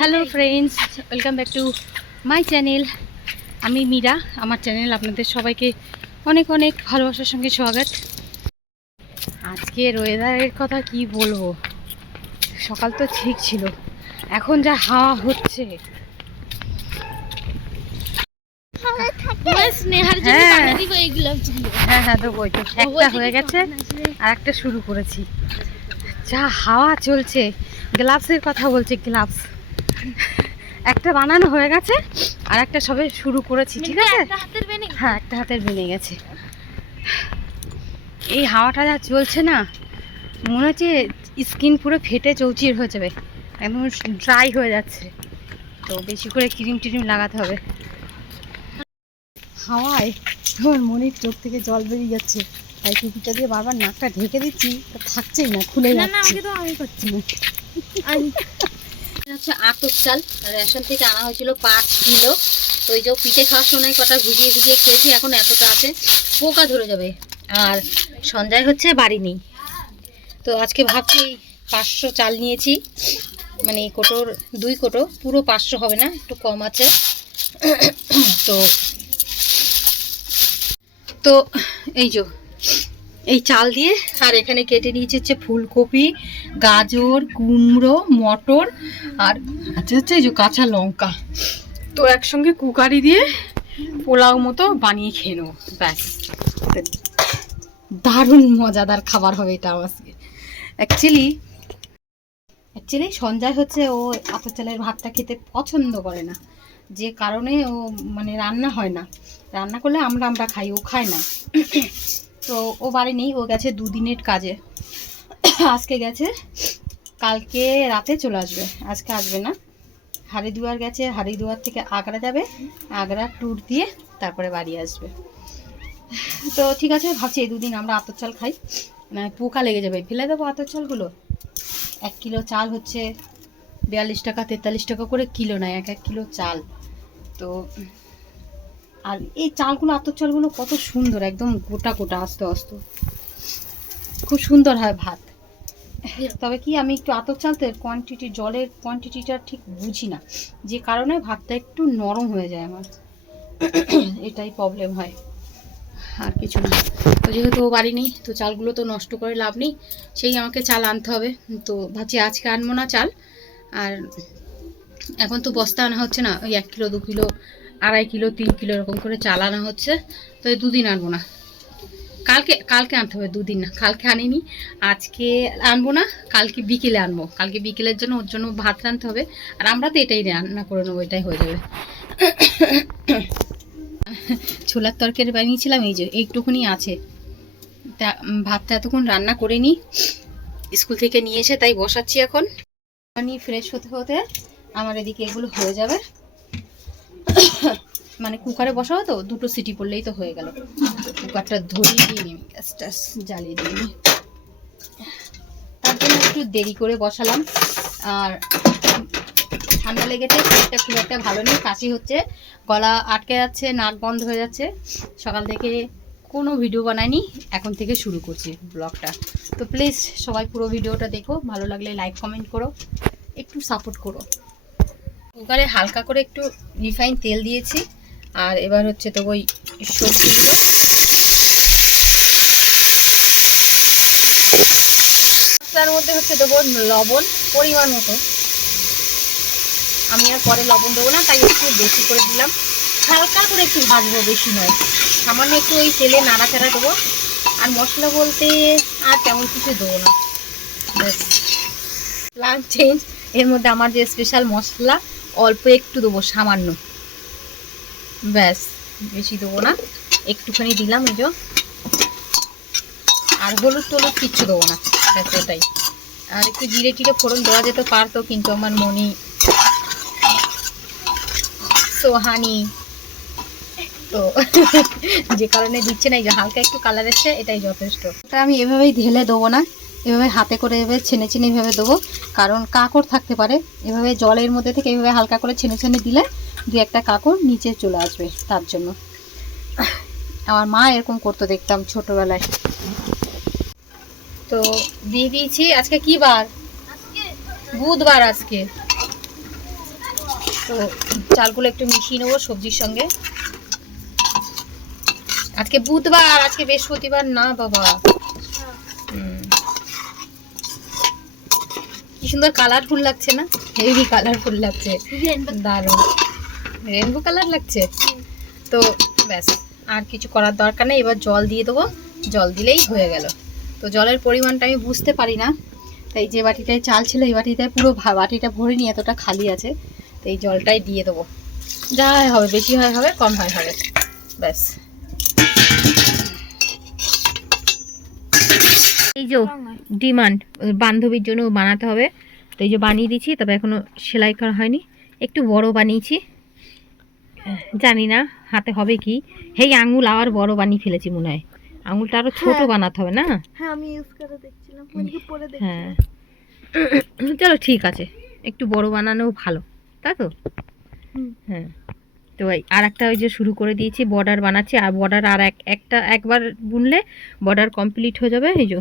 Hello friends welcome back to my channel আমি মীরা আমার channel আপনাদের সবাইকে অনেক অনেক ভালোবাসার সঙ্গে স্বাগত। আজকের ওয়েদারের কথা কি বলব? সকাল তো ঠিক ছিল। এখন যা হাওয়া হচ্ছে। হ্যাঁ। হ্যাঁ। হ্যাঁ দেবো তো একটা হয়ে গেছে আর একটা শুরু করেছি। যা হাওয়া চলছে। গ্লাভসের কথা বলছি গ্লাভস। একটা বানানো হয়ে গেছে আর একটা সবে শুরু করেছি ঠিক আছে? হাতের হ্যাঁ একটা হাতের ভেঙে গেছে। এই হাওয়াটা যা চলছে না মনে হচ্ছে স্কিন পুরো ফেটে চৌচির হয়ে যাবে একদম ড্রাই হয়ে যাচ্ছে। তো বেশি করে ক্রিম টিরিম লাগাতে হবে। হাওয়ায় তোমার মনির চোখ থেকে জল বেরিয়ে যাচ্ছে। তাই টুপিটা দিয়ে বারবার নাকটা ঢেকে দিচ্ছি থাকছেই না খুলে না না আগে তো আমি করছি আমি হচ্ছে আতপ চাল রেশন থেকে আনা হয়েছিল পাঁচ কিলো। তো ওই যে পিঠে খাওয়ার সময় কটা ভিজিয়ে ভিজিয়ে খেয়েছি এখন এতটা আছে পোকা ধরে যাবে। আর সঞ্জয় হচ্ছে বাড়ি নেই। তো আজকে ভাবছি পাঁচশো চাল নিয়েছি। মানে এই কোটোর দুই কোটো পুরো পাঁচশো হবে না একটু কম আছে। তো তো এই যে এই চাল দিয়ে। আর এখানে কেটে নিয়েছে হচ্ছে ফুলকপি, গাজর, কুমড়ো, মটর আর আছে হচ্ছে এই যে কাঁচা লঙ্কা। তো একসঙ্গে কুকারি দিয়ে পোলাও মতো বানিয়ে খেয়ে নেব। ব্যাস। দারুণ মজাদার খাবার হবে এটা আজকে। অ্যাকচুয়ালি অ্যাকচুয়ালি সঞ্জয় হচ্ছে ও আতর চালের ভাতটা খেতে পছন্দ করে না। যে কারণে ও মানে রান্না হয় না। রান্না করলে আমরা আমরা খাই, ও খায় না। তো ও বাড়ি নেই, ও গেছে দুদিনের কাজে। আজকে গেছে, কালকে রাতে চলে আসবে, আজকে আসবে না। হারিদুয়ার গেছে হারিদুয়ার থেকে আগ্রা যাবে, আগ্রা ট্যুর দিয়ে তারপরে বাড়ি আসবে। তো ঠিক আছে, ভাবছি এই দুদিন আমরা আতর চাল খাই। না পোকা লেগে যাবে। ফেলে দেবো আতর চালগুলো। এক কিলো চাল হচ্ছে বিয়াল্লিশ টাকা, তেতাল্লিশ টাকা করে কিলো নেয়, এক এক কিলো চাল। তো আর এই চালগুলো, আতর চালগুলো কত সুন্দর, একদম গোটা গোটা, আস্তে আস্তে। খুব সুন্দর হয় ভাত। তবে কি আমি একটু আতর চালতে কোয়ান্টিটি জলের কোয়ান্টিটিটা ঠিক বুঝি না। যে কারণে ভাতটা একটু নরম হয়ে যায় আমার। এটাই প্রবলেম হয়। আর কিছু না। তো যেহেতু ও বাড়ি নেই, তো চালগুলো তো নষ্ট করে লাভ নেই, সেই আমাকে চাল আনতে হবে। তো ভাবছি আজকে আনব না চাল। আর এখন তো বস্তা আনা হচ্ছে না, ওই এক কিলো, দু কিলো আড়াই কিলো, তিন কিলো এরকম করে চাল আনা হচ্ছে। তো দুদিন আনব না। কালকে কালকে আনতে হবে, দুদিন না। কালকে আনিনি, আজকে আনব না, কালকে বিকেলে আনব। কালকে বিকেলের জন্য ওর জন্য ভাত রানতে হবে। আর আমরা তো এটাই রান্না করে নেব, এটাই হয়ে যাবে। ছোলার তরকারি বানিয়েছিলাম, এই যে এইটুকুনি আছে। তা ভাতটা এতক্ষণ রান্না করে নিই স্কুল থেকে নিয়ে এসে তাই বসাচ্ছি এখন। ফ্রেশ হতে হতে আমার এদিকে এগুলো হয়ে যাবে। মানে কুকারে বসাবো তো, দুটো সিটি পড়লেই তো হয়ে গেল। কুকারটা ধরিয়ে দিয়ে গ্যাসটা জ্বালিয়ে দিয়ে নিই তার জন্য একটু দেরি করে বসালাম। আর ঠান্ডা লেগেছে পেটটা খুব একটা ভালো নেই। কাশি হচ্ছে, গলা আটকে যাচ্ছে, নাক বন্ধ হয়ে যাচ্ছে। সকাল থেকে কোনো ভিডিও বানাইনি, এখন থেকে শুরু করছি ব্লগটা। তো প্লিজ সবাই পুরো ভিডিওটা দেখো, ভালো লাগলে লাইক কমেন্ট করো, একটু সাপোর্ট করো। কুকারে হালকা করে একটু রিফাইন তেল দিয়েছি। আর এবার হচ্ছে তো ওই সবজিগুলো তার মধ্যে হচ্ছে দেবো লবণ, পরিমাণ মতো। আমি আর পরে লবণ দেবো না, তাই একটু বেশি করে দিলাম। হালকা করে একটু ভাজবো, বেশি নয়। সামান্য একটু ওই তেলে নাড়াচাড়া দেবো। আর মশলা বলতে আর তেমন কিছু দেবো না। Plan change. এর মধ্যে আমার যে স্পেশাল মশলা অল্প একটু দেবো, সামান্য। ব্যাস, বেশি দেবো না। একটুখানি দিলাম এই আর হলুদ টলুদ কিচ্ছু দেবো না। ব্যাস, এটাই। আর একটু জিরে টিরে ফোড়ন দেওয়া যেতে পারতো, কিন্তু আমার মনি সোহানি তো যে কারণে দিচ্ছে না, এই যে হালকা একটু কালার এসছে, এটাই যথেষ্ট। এটা আমি এভাবেই ঢেলে দেবো না। এভাবে হাতে করে এভাবে ছেনে ছেনে এভাবে দেবো। কারণ কাঁকড় থাকতে পারে। এভাবে জলের মধ্যে থেকে এভাবে হালকা করে ছেনে ছেনে দিলে দু একটা কাঁকড় নিচে চলে আসবে তার জন্য। আমার মা এরকম করতো দেখতাম ছোটবেলায়। তো দিয়ে দিয়েছি। আজকে কি বার? বুধবার আজকে। তো চালগুলো একটু মিশিয়ে নেব সবজির সঙ্গে। আজকে বুধবার আজকে বৃহস্পতিবার না বাবা। হুম। কি সুন্দর কালারফুল লাগছে না? হেভি কালারফুল লাগছে। দারুণ। রেনবো কালার লাগছে? তো ব্যাস আর কিছু করার দরকার নেই এবার জল দিয়ে দেবো। জল দিলেই হয়ে গেল। তো জলের পরিমাণটা আমি বুঝতে পারি না। তাই যে বাটিটায় চাল ছিল এই বাটিটায় পুরো বাটিটা ভরে নিয়ে এতটা খালি আছে তো এই জলটাই দিয়ে দেবো। যা হয় হবে বেশি হয় হবে কম হয় হবে। ব্যাস। যে ডিমান্ড বান্ধবীর জন্য বানাতে হবে। তো এই যে বানিয়ে দিচ্ছি তবে এখনও সেলাই করা হয়নি। একটু বড় বানিয়েছি। জানি না হাতে হবে কি। হেই আঙুল আবার বড় বানিয়ে ফেলেছি মনে হয়। আঙুলটা আরও ছোট হ্যাঁ। বানাতে হবে না? হ্যাঁ আমি ইউজ করে দেখছিলাম পরে হ্যাঁ। চলো ঠিক আছে। একটু বড় বানানো ভালো তাই তো? হ্যাঁ। তো আর একটা ওই যে শুরু করে দিয়েছি বর্ডার বানাচ্ছি। আর বর্ডার আর এক একটা একবার বুনলে বর্ডার কমপ্লিট হয়ে যাবে এই যে।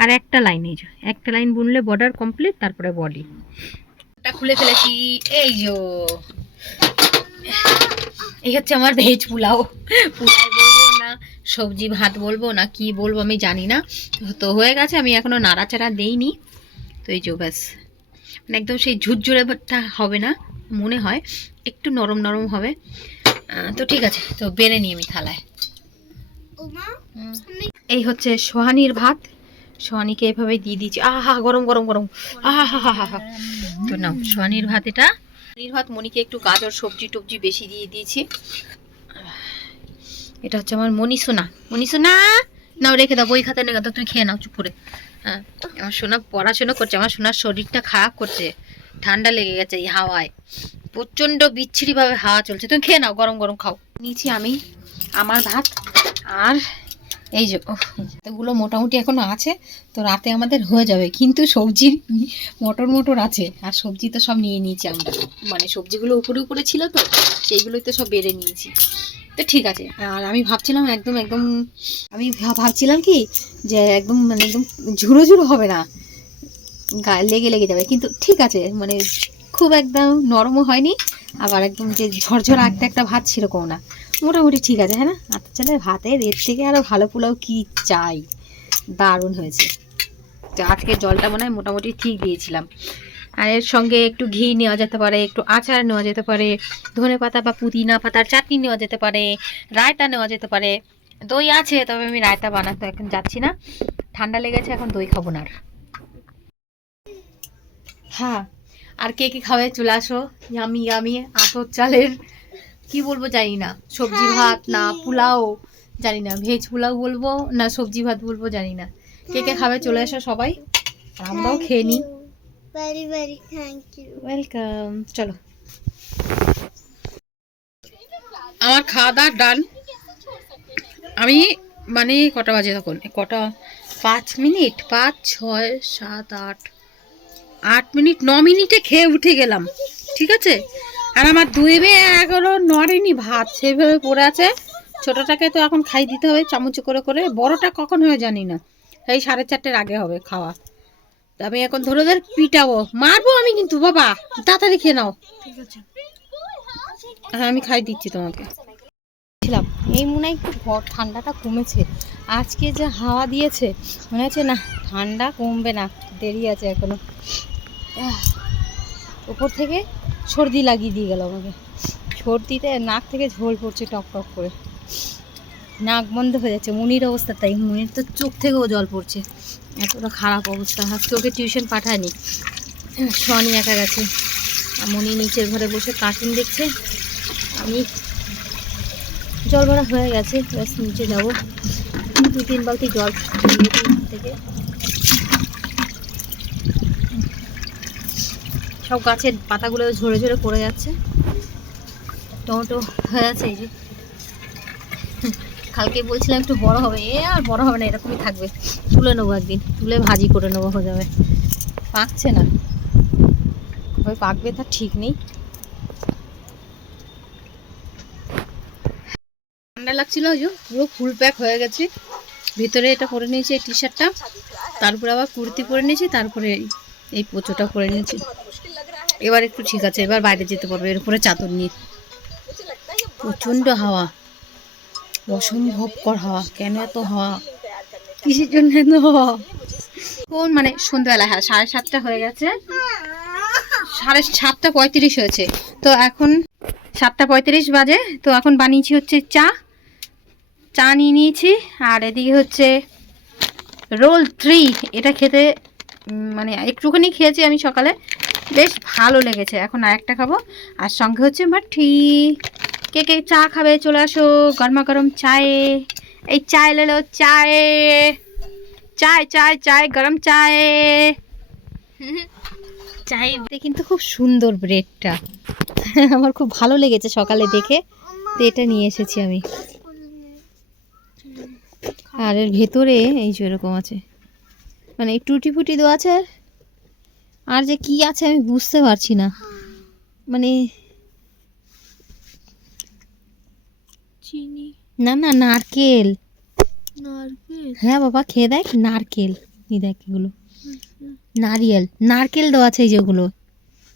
আর একটা লাইন এই যে, একটা লাইন বুনলে বর্ডার কমপ্লিট তারপরে বডি খুলে ফেলেছি, এই যে। এই হচ্ছে আমার ভেজ পোলাও। পোলাও বলব না, সবজি ভাত বলব না, কি বলব আমি জানি না। তো হয়ে গেছে, আমি এখনও নাড়াচাড়া দেইনি। তো এই যে ব্যাস। মানে একদম সেই ঝুরঝুরে ভাতটা হবে না, মনে হয়। একটু নরম নরম হবে। তো ঠিক আছে, তো বেড়ে নিই আমি থালায়। এই হচ্ছে সোহানির ভাত। সোহানিকে এভাবে দিয়ে দিচ্ছি আহা গরম গরম গরম। আহা তো নাও, সোহানির ভাত এটা। সোহানির ভাত মনিকে একটু গাজর, সবজি, টবজি বেশি দিয়ে দিয়েছি। এটা হচ্ছে আমার মনীষোনা মনীষোনা নাও রেখে দাও, বই খাতা রেখে দাও, তুমি খেয়ে নাও, চুপ করে। হ্যাঁ আমার সোনা পড়াশোনা করছে, আমার সোনার শরীরটা খারাপ করছে, ঠান্ডা লেগে গেছে এই হাওয়ায়। প্রচণ্ড বিচ্ছিরিভাবে হাওয়া চলছে। তুমি খেয়ে নাও, গরম গরম খাও। নিয়েছি আমি আমার ভাত। আর এই যে এগুলো মোটামুটি এখনও আছে, তো রাতে আমাদের হয়ে যাবে। কিন্তু সবজি, মটর মটর আছে, আর সবজি তো সব নিয়ে নিয়েছি আমরা। মানে সবজিগুলো উপরে উপরে ছিল তো, সেইগুলোই তো সব বেড়ে নিয়েছি। তো ঠিক আছে, আর আমি ভাবছিলাম একদম একদম, আমি ভাবছিলাম কি যে একদম মানে একদম ঝুড়ো ঝুড়ো হবে না। লেগে লেগে যাবে। কিন্তু ঠিক আছে মানে খুব একদম নরমও হয়নি, আবার একদম যে ঝরঝর একটা একটা ভাত সেরকম না। মোটামুটি ঠিক আছে হ্যাঁ না? আচ্ছা চলে ভাতের এর থেকে আরও ভালো পোলাও কি চাই? দারুণ হয়েছে। তো আজকে জলটা মনে হয় মোটামুটি ঠিক দিয়েছিলাম। আর এর সঙ্গে একটু ঘি নেওয়া যেতে পারে, একটু আচার নেওয়া যেতে পারে, ধনে পাতা বা পুদিনা পাতার চাটনি নেওয়া যেতে পারে, রায়তা নেওয়া যেতে পারে। দই আছে, তবে আমি রায়তা বানাতে এখন যাচ্ছি না। ঠান্ডা লেগেছে, এখন দই খাব না আর। হ্যাঁ আর কে কি খাবে চলে আসো। ইয়ামি ইয়ামি, আতর চালের কি বলব জানি না। সবজি ভাত না পোলাও জানি না। ভেজ পোলাও বলব না সবজি ভাত বলব জানি না। কে কে খাবে চলে আসো সবাই। আমরাও খেয়ে নিই। Very very thank you welcome চলো। আমার খাওয়া দাওয়া ডান আমি মানে কটা বাজে তখন? কটা? পাঁচ মিনিট। পাঁচ ছয় সাত আট। আট মিনিট ন মিনিটে খেয়ে উঠে গেলাম। ঠিক আছে? আর আমার দুই মেয়ে এখনও নড়েনি ভাত সেভাবে পড়ে আছে। ছোটটাকে তো এখন খাই দিতে হবে, চামচে করে করে। বড়টা কখন হয়ে জানি না। এই সাড়ে চারটের আগে হবে খাওয়া। তা আমি এখন ধরে ধরে পিটাবো। মারবো আমি কিন্তু, বাবা। তাড়াতাড়ি খেয়ে নাও। হ্যাঁ আমি খাই দিচ্ছি তোমাকে। ছিলাম। এই মনে হয় একটু ঘর ঠান্ডাটা কমেছে। আজকে যে হাওয়া দিয়েছে, মনে হচ্ছে না, ঠান্ডা কমবে না, দেরি আছে এখনও। উপর থেকে সর্দি লাগিয়ে দিয়ে গেল আমাকে। সর্দিতে নাক থেকে ঝোল পড়ছে টক টক করে। নাক বন্ধ হয়ে যাচ্ছে, মুনির অবস্থা তাই। মুনির তো চোখ থেকেও জল পড়ছে। এতটা খারাপ অবস্থা। আর চোখে টিউশন পাঠায়নি। শনি একা গেছে। মনি নিচের ঘরে বসে কার্টুন দেখছে। আমি জল ভরা হয়ে গেছে। নিচে যাব। দু তিন বালতি জল দিয়ে দিই এখান থেকে সব গাছের পাতাগুলো ঝরে ঝরে পড়ে যাচ্ছে। টমেটো হয়ে আছে এই যে। কালকে বলছিলাম একটু বড় হবে, এ আর বড় হবে না, এরকমই থাকবে। তুলে নেব একদিন, তুলে ভাজি করে নেব, হয়ে যাবে। পাকছে না। কবে পাকবে, তার ঠিক নেই। ঠান্ডা লাগছিল, ওই পুরো ফুল প্যাক হয়ে গেছে। ভিতরে এটা পরে নিয়েছি, এই টি। শার্টটা তারপরে আবার কুর্তি পরে নিয়েছি, তারপরে এই- এই পোচোটা পরে নিয়েছি। এবার একটু ঠিক আছে, এবার বাইরে যেতে পারবে, এর উপরে চাদর নিয়ে। প্রচণ্ড হাওয়া, অসম্ভবকর হাওয়া, কেন এত হাওয়া? কিসের জন্য এত হাওয়া? কোন মানে সন্ধ্যাবেলা হ্যাঁ সাড়ে সাতটা হয়ে গেছে। সাড়ে সাতটা পঁয়ত্রিশ হয়েছে। তো এখন সাতটা পঁয়ত্রিশ বাজে, তো এখন বানিয়েছি হচ্ছে চা। চা নিয়ে নিয়েছি, আর এদিকে হচ্ছে রোল থ্রি। এটা খেতে মানে একটুখানি খেয়েছি আমি সকালে। বেশ ভালো লেগেছে। এখন আর একটা খাব। আর সঙ্গে হচ্ছে মাঠি। কে কে চা খাবে চলে আসো গরমা গরম চায়ে। এই চায় লেলো চায়ে। চায় চায় চায় গরম চায়ে। চাই কিন্তু খুব সুন্দর ব্রেডটা। আমার খুব ভালো লেগেছে সকালে দেখে। তো এটা নিয়ে এসেছি আমি। আর এর ভেতরে এই যে এরকম আছে। মানে এই টুটি ফুটি দেওয়া আছে আর যে কি আছে আমি বুঝতে পারছি না। মানে চিনি। না না নারকেল। নারকেল? হ্যাঁ বাবা খেয়ে দেখ নারকেল। এই দেখ এগুলো। নারিয়েল। নারকেল দেওয়া আছে এই যেগুলো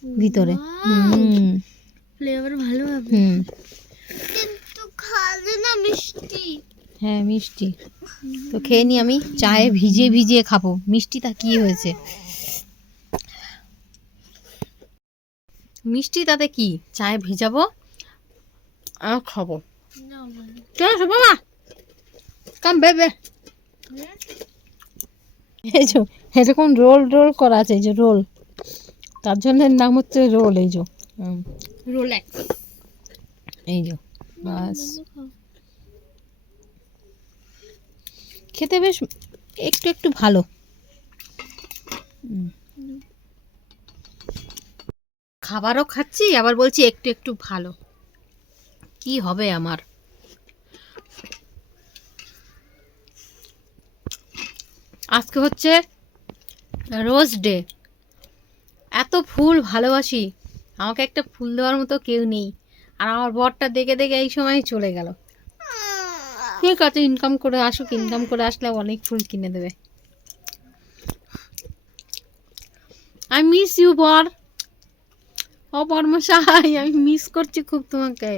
ভিতরে। হুম। ফ্লেভার ভালো হবে। হুম। কিন্তু খাবে না মিষ্টি। হ্যাঁ মিষ্টি। তো খেয়ে নি আমি চায়ে ভিজিয়ে ভিজিয়ে খাব। মিষ্টিটা কি হয়েছে? মিষ্টি তাতে কি চায়ে ভিজাবো আর খাব মানে চলো আসো বাবা কাম বেবে এই যে এরকম রোল রোল করা আছে এই যে রোল তার জন্য নাম হচ্ছে রোল এই যে রোল এক এই যে বাস খেতে বেশ একটু একটু ভালো হুম। খাবারও খাচ্ছি, আবার বলছি একটু একটু ভালো। কি হবে আমার? আজকে হচ্ছে রোজ ডে। এত ফুল ভালোবাসি। আমাকে একটা ফুল দেওয়ার মতো কেউ নেই। আর আমার বরটা দেখে দেখে এই সময় চলে গেল। ঠিক আছে ইনকাম করে আসুক ইনকাম করে আসলে অনেক ফুল কিনে দেবে। আই মিস ইউ বর। ও বর্মশাই আমি মিস করছি খুব তোমাকে।